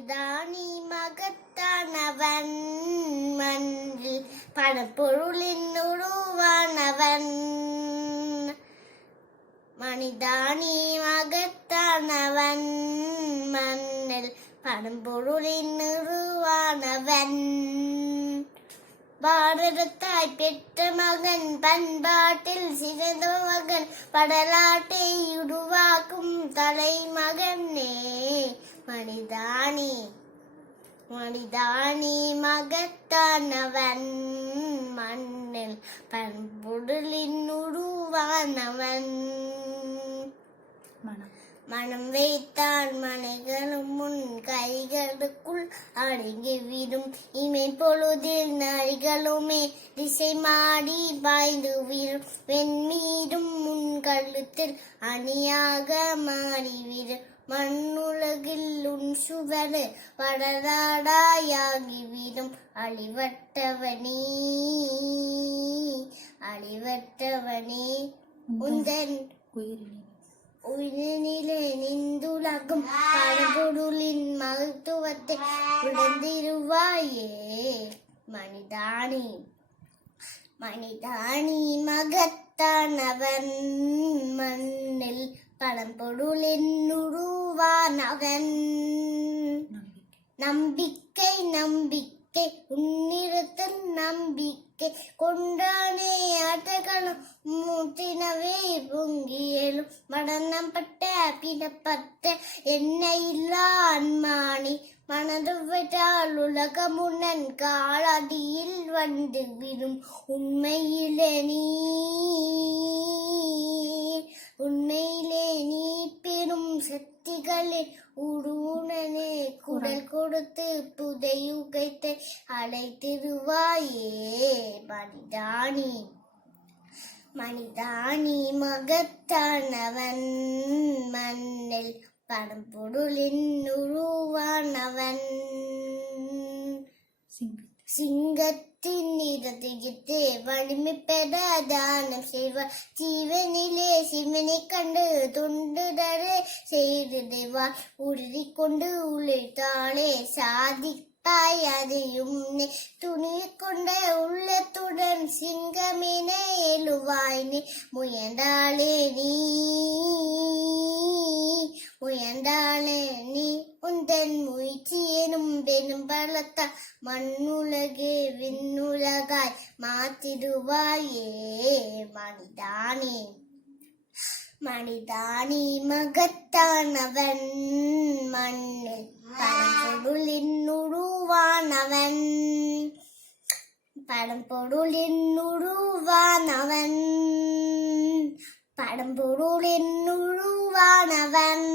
மனிதானி மகத்தானவன் மண்ணில் பணப்பொருளின் உருவானவன். மனிதானி மகத்தானவன் மண்ணில் பணப்பொருளின் உருவானவன். பாரதத்தாய் பெற்ற மகன், பண்பாட்டில் சிறந்த மகன், படலாட்டை உருவாக்கும் தலைமகனே மனிதானி. மனிதானி மகத்தானவன் மண்ணில் பண்பொருளின் உருவானவன். மனம் வைத்தான் மனைகளும் முன் கைகளுக்குள் அடங்கிவிடும். இமை பொழுதில் நரிகளுமே திசை மாடி பாய்ந்து விடும். வெண்மீதும் முன் கழுத்தில் அணியாக மாறிவிடும். மண்ணுலகில் உன் சுவரு படராடாயாகிவிடும். அழிவட்டவனே அழிவட்டவனே உந்தன் உயிரினிலே நிந்துலகும் பழம்பொருளின் மகத்துவத்தை உணர்ந்திருவாயே மனிதானி. மனிதானி மகத்தானவன் மண்ணில் பழம்பொருளின் உருவானவன். நம்பிக்கை நம்பிக்கை உன்னிடத்தில் நம்பிக்கை கொண்டானே ஆட்டகளும் மூட்டினவே பொங்கியலும். மடனம் பட்ட பிடப்பட்ட எண்ணெயில்லா அன்மானி. மனது விட்டால் உலகமுன்னன் காலடியில் வந்து விடும். உண்மையிலே நீ பெரும் சக்திகளில் உருவுடனே குரல் கொடுத்து புதையுகைத்தை அழைத்திருவாயே மனிதானி. மனிதானி மகத்தானவன் மண்ணில் பணப்பொருளின் உருவானவன். சிங்கத்தின் இதயத்தை வலிமை பெற தானம் செய்வார். ஜீவனிலே சிவனை கண்டு தொண்டுடரே செய்திடுவார். உறுதி கொண்டு உழைத்தாலே சாதிப்பாய் அதையும். துணியை கொண்ட உள்ளத்துடன் சிங்கமினை எழுவாய் நீ. முயன்றாலே நீ உந்தன் முயற்சி எனும் பெரும் பலத்தால் மண்ணுலகே விண்ணுலகாய் மாற்றிடுவாயே மனிதானி. மனிதானி மகத்தானவன் மண்ணில் பழம்பொருளின் உருவானவன். பழம்பொருளின் உருவானவன். பழம்பொருளின் உருவானவன்.